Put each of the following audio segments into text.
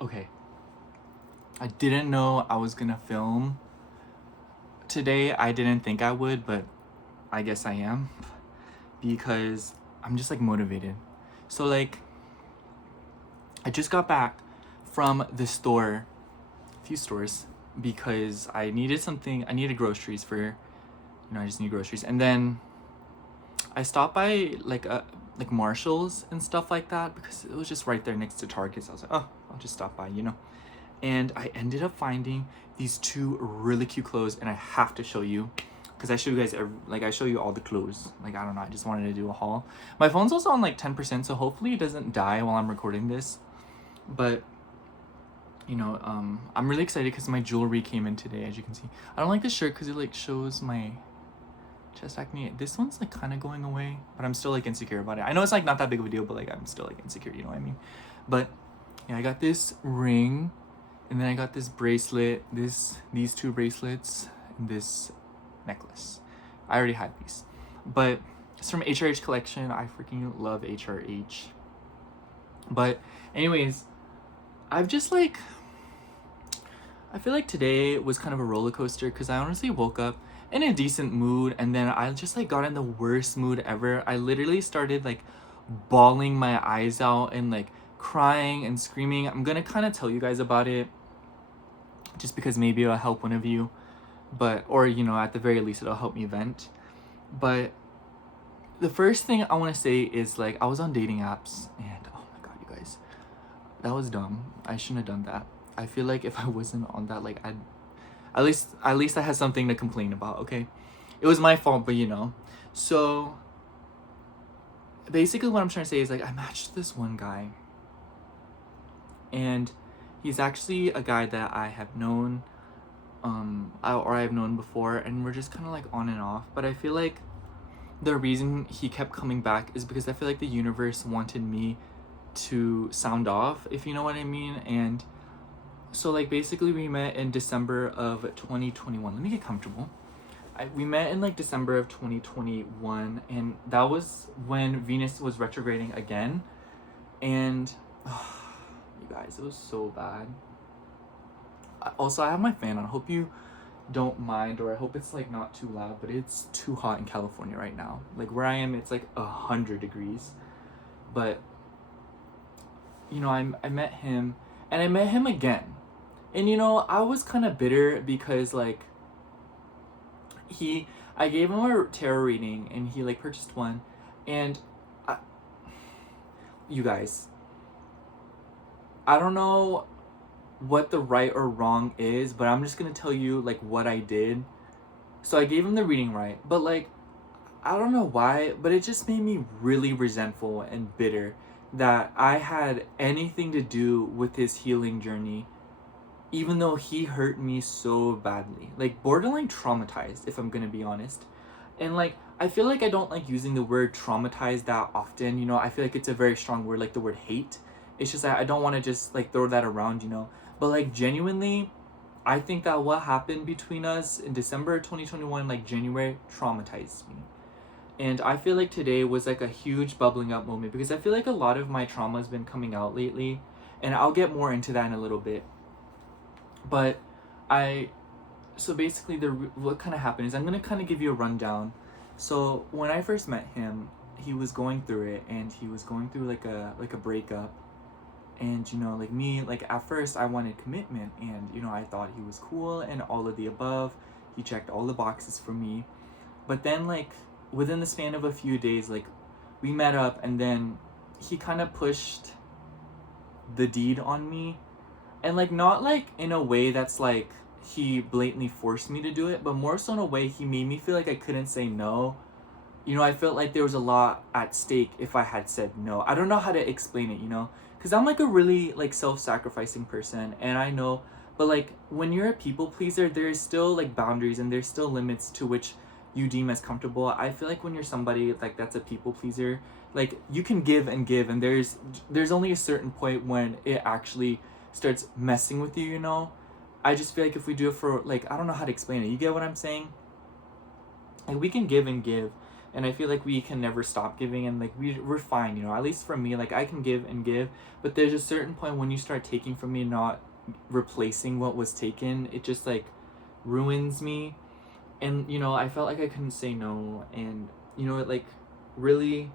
Okay. I didn't know I was gonna film today. I didn't think I would, but I guess I am because I'm just like motivated. So like I just got back from the store, a few stores, because I needed something. I needed groceries for, I just need groceries. And then I stopped by like Marshalls and stuff like that because it was just right there next to Target. So I was like, oh, I'll just stop by. And I ended up finding these two really cute clothes, and I have to show you because I show you guys I show you all the clothes. Like, I don't know, I just wanted to do a haul. My phone's also on like 10%, so hopefully it doesn't die while I'm recording this. But I'm really excited because my jewelry came in today, as you can see. I don't like this shirt because it like shows my chest acne. This one's like kind of going away, but I'm still like insecure about it. I know it's like not that big of a deal, but like I'm still like insecure, you know what I mean? But yeah, I got this ring, and then I got this bracelet, these two bracelets, and this necklace. I already had these, but it's from HRH collection. I freaking love HRH. But anyways, I've just like, I feel like today was kind of a roller coaster because I honestly woke up in a decent mood, and then I just like got in the worst mood ever. I literally started like bawling my eyes out and like crying and screaming. I'm gonna kind of tell you guys about it just because maybe it'll help one of you, but or at the very least it'll help me vent. But the first thing I want to say is like I was on dating apps, and oh my god, you guys, that was dumb. I shouldn't have done that. I feel like if I wasn't on that, like I'd at least I had something to complain about. Okay, it was my fault, but so basically what I'm trying to say is like I matched this one guy, and he's actually a guy that I have known I've known before, and we're just kind of like on and off. But I feel like the reason he kept coming back is because I feel like the universe wanted me to sound off, if you know what I mean. And so like basically we met in December of 2021. Let me get comfortable. We met in like December of 2021, and that was when Venus was retrograding again. And you guys, it was so bad. Also, I have my fan on. I hope you don't mind, or I hope it's like not too loud, but it's too hot in California right now. Like where I am, it's like 100 degrees. But I met him, and I met him again, and I was kind of bitter because like I gave him a tarot reading, and he like purchased one, and you guys, I don't know what the right or wrong is, but I'm just gonna tell you like what I did. So I gave him the reading, right, but like I don't know why, but it just made me really resentful and bitter that I had anything to do with his healing journey, even though he hurt me so badly. Like borderline traumatized, if I'm gonna be honest. And like I feel like I don't like using the word traumatized that often. I feel like it's a very strong word, like the word hate. It's just that I don't want to just like throw that around. But like genuinely, I think that what happened between us in December 2021, like January, traumatized me. And I feel like today was like a huge bubbling up moment because I feel like a lot of my trauma has been coming out lately, and I'll get more into that in a little bit. But so basically what kind of happened is I'm going to kind of give you a rundown. So when I first met him, he was going through it, and he was going through like a breakup. And like me, like at first I wanted commitment, and I thought he was cool and all of the above. He checked all the boxes for me. But then like within the span of a few days, like we met up, and then he kind of pushed the deed on me, and like not like in a way that's like he blatantly forced me to do it, but more so in a way he made me feel like I couldn't say no. I felt like there was a lot at stake if I had said no. I don't know how to explain it, because I'm like a really like self-sacrificing person, and I know, but like when you're a people pleaser, there's still like boundaries, and there's still limits to which you deem as comfortable. I feel like when you're somebody like that's a people pleaser, like you can give and give, and there's only a certain point when it actually starts messing with you. I just feel like if we do it for like, I don't know how to explain it, you get what I'm saying? Like we can give and give, and I feel like we can never stop giving, and like we're fine, you know, at least for me, like I can give and give, but there's a certain point when you start taking from me, not replacing what was taken, it just like ruins me. And you know, I felt like I couldn't say no, and you know, it like really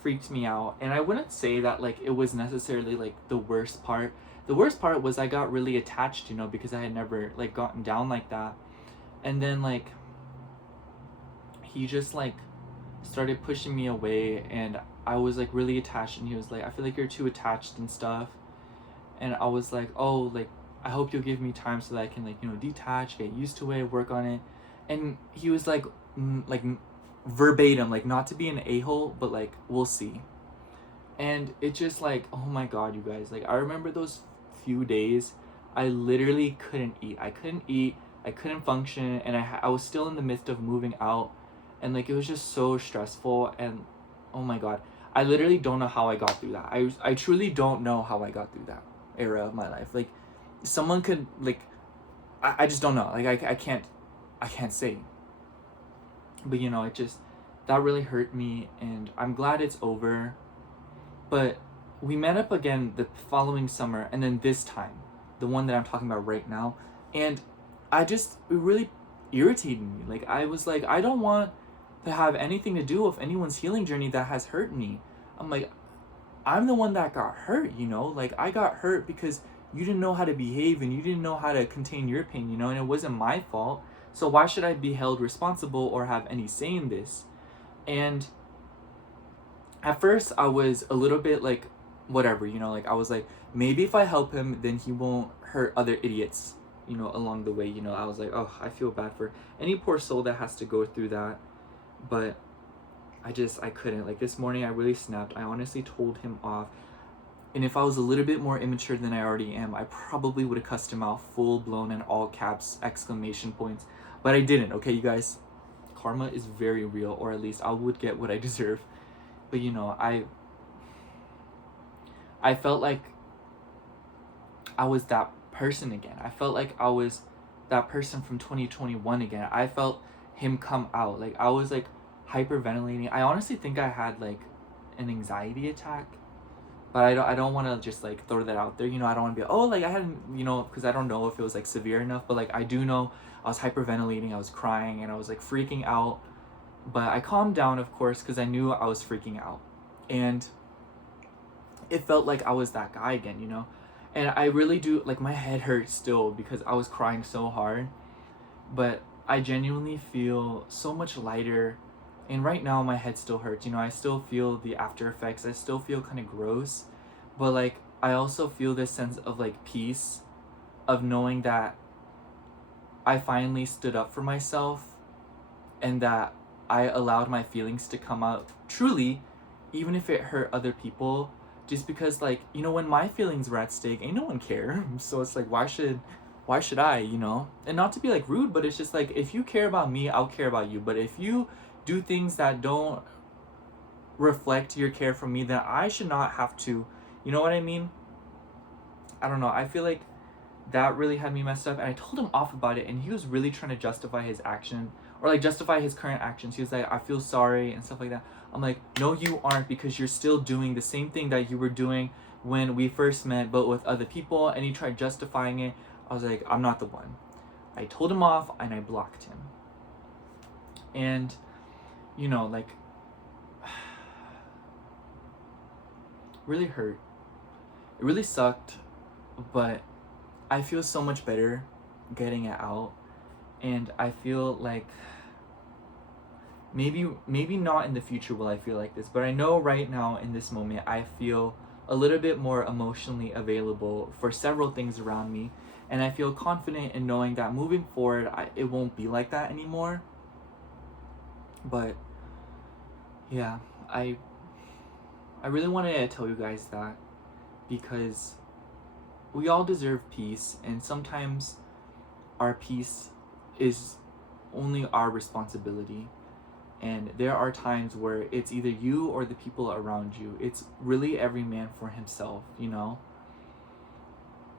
freaked me out. And I wouldn't say that like it was necessarily like the worst part. The worst part was I got really attached, you know, because I had never like gotten down like that. And then like he just like started pushing me away, and I was like really attached, and he was like, I feel like you're too attached and stuff. And I was like, oh, like I hope you'll give me time so that I can like, you know, detach, get used to it, work on it. And he was like verbatim, like not to be an a-hole, but like we'll see. And it just like, oh my god, you guys, like I remember those few days I literally couldn't eat. I couldn't function, and I was still in the midst of moving out, and like it was just so stressful. And oh my god, I literally don't know how I got through that. I truly don't know how I got through that era of my life. Like someone could like, I just don't know, like I can't say. But you know, it just, that really hurt me, and I'm glad it's over. But we met up again the following summer, and then this time, the one that I'm talking about right now, and it really irritated me. Like I was like, I don't want to have anything to do with anyone's healing journey that has hurt me. I'm like, I'm the one that got hurt, you know? Like I got hurt because you didn't know how to behave, and you didn't know how to contain your pain, you know, and it wasn't my fault. So why should I be held responsible or have any say in this? And at first I was a little bit like, whatever, you know, like I was like, maybe if I help him, then he won't hurt other idiots, you know, along the way. You know, I was like, oh, I feel bad for any poor soul that has to go through that. But I couldn't. Like this morning I really snapped. I honestly told him off. And if I was a little bit more immature than I already am, I probably would have cussed him out full blown in all caps, exclamation points. But I didn't, okay, you guys? Karma is very real, or at least I would get what I deserve. But you know, I felt like I was that person again. I felt like I was that person from 2021 again. I felt him come out. Like I was like hyperventilating. I honestly think I had like an anxiety attack. But I don't want to just like throw that out there. You know, I don't want to be, oh, like I hadn't, you know, because I don't know if it was like severe enough. But like I do know I was hyperventilating, I was crying, and I was like freaking out. But I calmed down, of course, because I knew I was freaking out. And it felt like I was that guy again, you know? And I really do, like my head hurts still because I was crying so hard. But I genuinely feel so much lighter. And right now my head still hurts, you know, I still feel the after effects. I still feel kind of gross. But like I also feel this sense of like peace, of knowing that I finally stood up for myself, and that I allowed my feelings to come out truly, even if it hurt other people. Just because, like, you know, when my feelings were at stake, ain't no one care. So it's like, why should I, you know? And not to be like rude, but it's just like, if you care about me, I'll care about you. But if you do things that don't reflect your care for me, then I should not have to. You know what I mean? I don't know. I feel like that really had me messed up, and I told him off about it, and he was really trying to justify his action, or like justify his current actions. He was like, I feel sorry and stuff like that. I'm like, no, you aren't, because you're still doing the same thing that you were doing when we first met, but with other people. And he tried justifying it. I was like, I'm not the one. I told him off, and I blocked him. And you know, like, really hurt. It really sucked, but I feel so much better getting it out. And I feel like maybe not in the future will I feel like this, but I know right now in this moment I feel a little bit more emotionally available for several things around me, and I feel confident in knowing that moving forward it won't be like that anymore. But yeah, I really wanted to tell you guys that, because we all deserve peace, and sometimes our peace is only our responsibility. And there are times where it's either you or the people around you. It's really every man for himself, you know?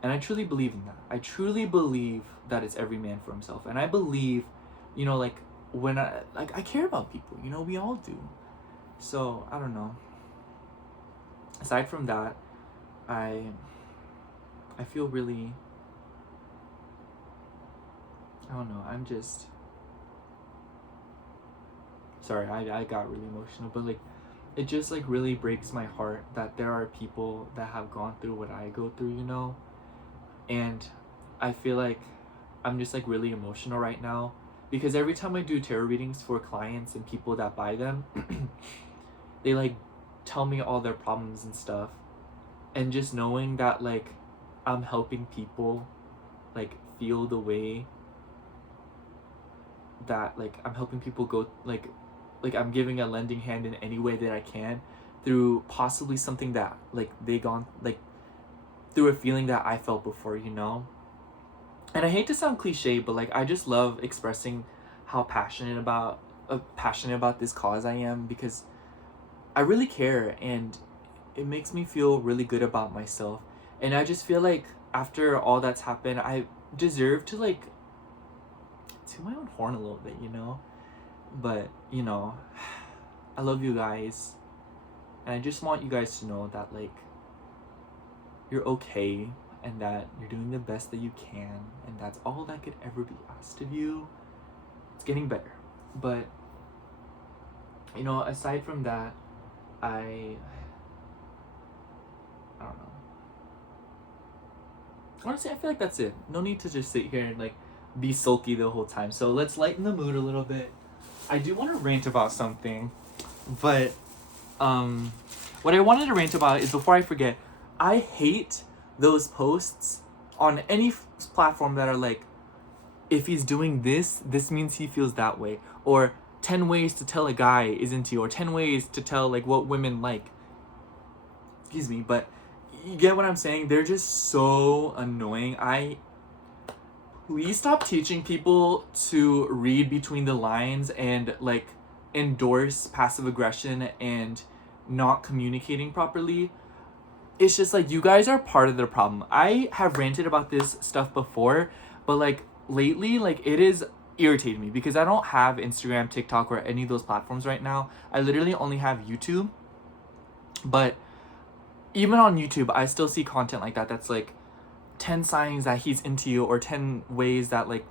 And I truly believe in that. I truly believe that it's every man for himself. And I believe, you know, like, when I care about people, you know, we all do. So I don't know. Aside from that, I feel really, I don't know, I'm just sorry, I got really emotional, but like it just like really breaks my heart that there are people that have gone through what I go through, you know? And I feel like I'm just like really emotional right now because every time I do tarot readings for clients and people that buy them, they like tell me all their problems and stuff. And just knowing that like I'm helping people like feel the way that like I'm helping people go like I'm giving a lending hand in any way that I can through possibly something that like they gone like through a feeling that I felt before, you know? And I hate to sound cliche, but like I just love expressing how passionate about this cause I am because I really care and it makes me feel really good about myself. And I just feel like after all that's happened, I deserve to like to my own horn a little bit, you know? But, you know, I love you guys. And I just want you guys to know that like you're okay and that you're doing the best that you can and that's all that could ever be asked of you. It's getting better. But you know, aside from that, I don't know. Honestly, I feel like that's it. No need to just sit here and like be sulky the whole time. So let's lighten the mood a little bit. I do want to rant about something, but what I wanted to rant about is, before I forget, I hate those posts on any platform that are like, if he's doing this, this means he feels that way, or 10 ways to tell a guy is into you, or 10 ways to tell like what women like. Excuse me, but you get what I'm saying? They're just so annoying. Please stop teaching people to read between the lines and like endorse passive aggression and not communicating properly. It's just like you guys are part of the problem. I have ranted about this stuff before, but like lately, like it is irritating me because I don't have Instagram, TikTok, or any of those platforms right now. I literally only have YouTube. But even on YouTube, I still see content like that that's like 10 signs that he's into you, or 10 ways that like,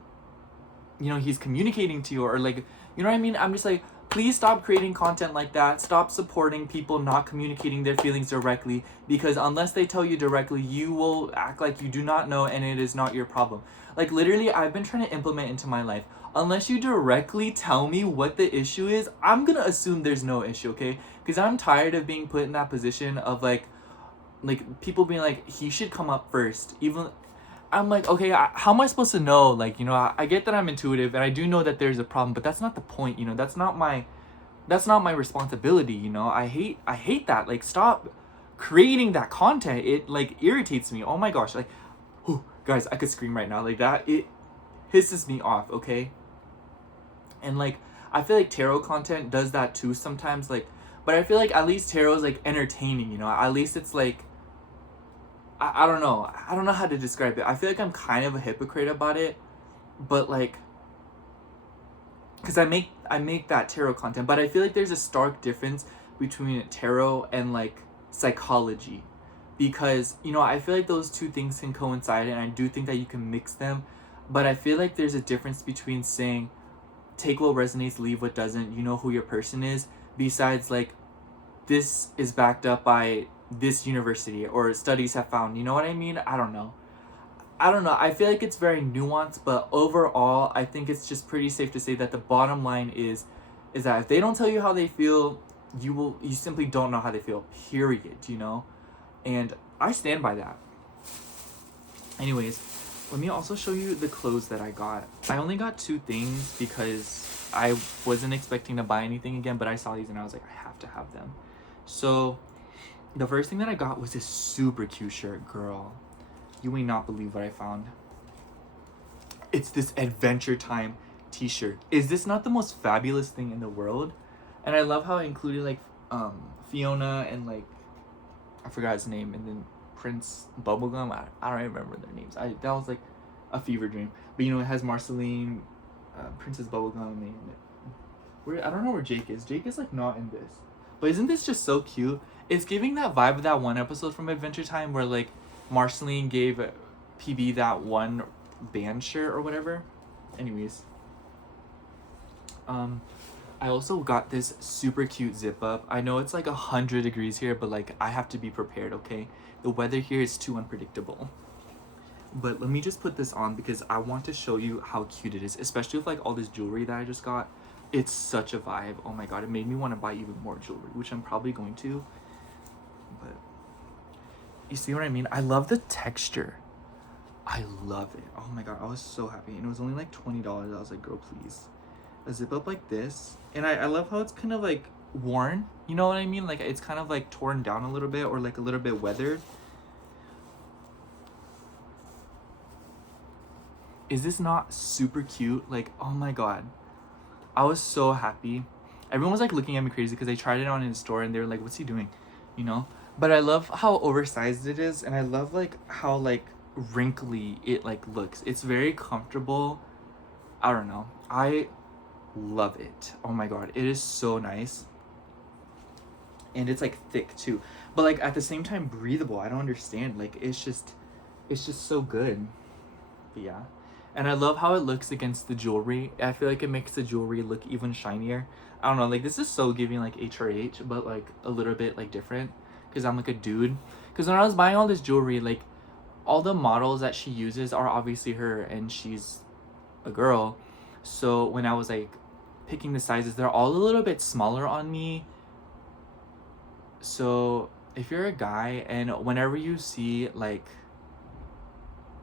you know, he's communicating to you, or like, you know what I mean? I'm just like, please stop creating content like that. Stop supporting people not communicating their feelings directly, because unless they tell you directly, you will act like you do not know and it is not your problem. Like literally, I've been trying to implement into my life, unless you directly tell me what the issue is, I'm gonna assume there's no issue, okay? Because I'm tired of being put in that position of like people being like, he should come up first. Even I'm like, okay, how am I supposed to know? Like, you know, I get that I'm intuitive and I do know that there's a problem, but that's not the point, you know. That's not my responsibility, you know. I hate that. Like, stop creating that content. It like irritates me. Oh my gosh, like, whew, guys, I could scream right now. Like that, it pisses me off, okay? And like I feel like tarot content does that too sometimes, like, but I feel like at least tarot is like entertaining, you know. At least it's like, I don't know. I don't know how to describe it. I feel like I'm kind of a hypocrite about it, but like, because I make that tarot content, but I feel like there's a stark difference between tarot and like psychology, because you know I feel like those two things can coincide, and I do think that you can mix them, but I feel like there's a difference between saying take what resonates, leave what doesn't. You know who your person is. Besides, like, this is backed up by this university or studies have found. You know what I mean? I don't know. I feel like it's very nuanced, but overall, I think it's just pretty safe to say that the bottom line is that if they don't tell you how they feel, you simply don't know how they feel. Period. You know, and I stand by that. Anyways, let me also show you the clothes that I got. I only got 2 things because I wasn't expecting to buy anything again, but I saw these and I was like, I have to have them. So the first thing that I got was this super cute shirt, girl. You may not believe what I found. It's this Adventure Time t-shirt. Is this not the most fabulous thing in the world? And I love how I included like Fiona and like, I forgot his name, and then Prince Bubblegum. I don't remember their names. That was like a fever dream. But you know, it has Marceline, Princess Bubblegum, and I don't know where Jake is. Jake is like not in this. But isn't this just so cute? It's giving that vibe of that one episode from Adventure Time where like Marceline gave PB that one band shirt or whatever. Anyways. I also got this super cute zip up. I know it's like 100 degrees here, but like I have to be prepared, okay? The weather here is too unpredictable. But let me just put this on because I want to show you how cute it is, especially with like all this jewelry that I just got. It's such a vibe. Oh my god, it made me want to buy even more jewelry, which I'm probably going to. But you see what I mean? I love the texture. I love it. Oh my god, I was so happy. And it was only like $20. I was like, girl, please. A zip up like this. And I love how it's kind of like worn. You know what I mean? Like it's kind of like torn down a little bit or like a little bit weathered. Is this not super cute? Like, oh my god. I was so happy. Everyone was like looking at me crazy because I tried it on in the store and they were like, what's he doing? You know? But I love how oversized it is, and I love like how like wrinkly it like looks. It's very comfortable. I don't know. I love it. Oh my god. It is so nice. And it's like thick too. But like at the same time breathable. I don't understand. Like it's just so good. But yeah. And I love how it looks against the jewelry. I feel like it makes the jewelry look even shinier. I don't know, like this is so giving like HRH, but like a little bit like different because I'm like a dude. Because when I was buying all this jewelry, like all the models that she uses are obviously her and she's a girl. So when I was like picking the sizes, they're all a little bit smaller on me. So if you're a guy and whenever you see like,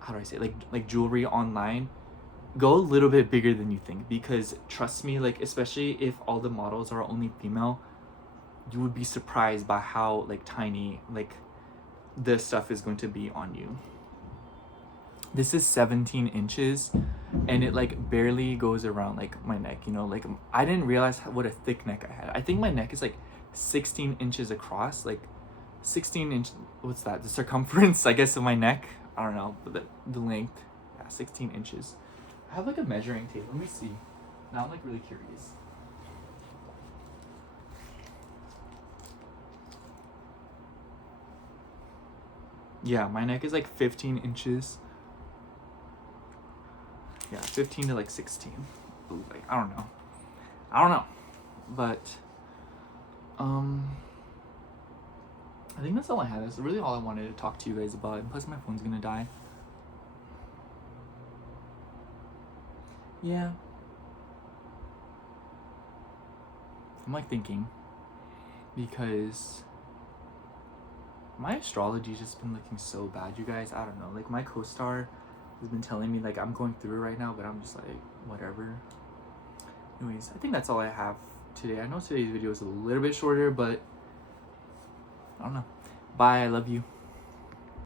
how do I say it? Like jewelry online, go a little bit bigger than you think, because trust me, like especially if all the models are only female, you would be surprised by how like tiny like this stuff is going to be on you. This is 17 inches and it like barely goes around like my neck, you know, like I didn't realize what a thick neck I had. I think my neck is like 16 inches across, like 16 inch, what's that, the circumference I guess of my neck, I don't know, but the length, yeah, 16 inches. I have like a measuring tape, let me see. Now I'm like really curious. Yeah, my neck is like 15 inches. Yeah, 15 to like 16. Ooh, like I don't know, but I think that's all I had. That's really all I wanted to talk to you guys about, and plus my phone's gonna die. Yeah, I'm like thinking, because my astrology's just been looking so bad, you guys. I don't know, like my co-star has been telling me like I'm going through it right now, but I'm just like whatever. Anyways, I think that's all I have today. I know today's video is a little bit shorter, but I don't know. Bye, I love you.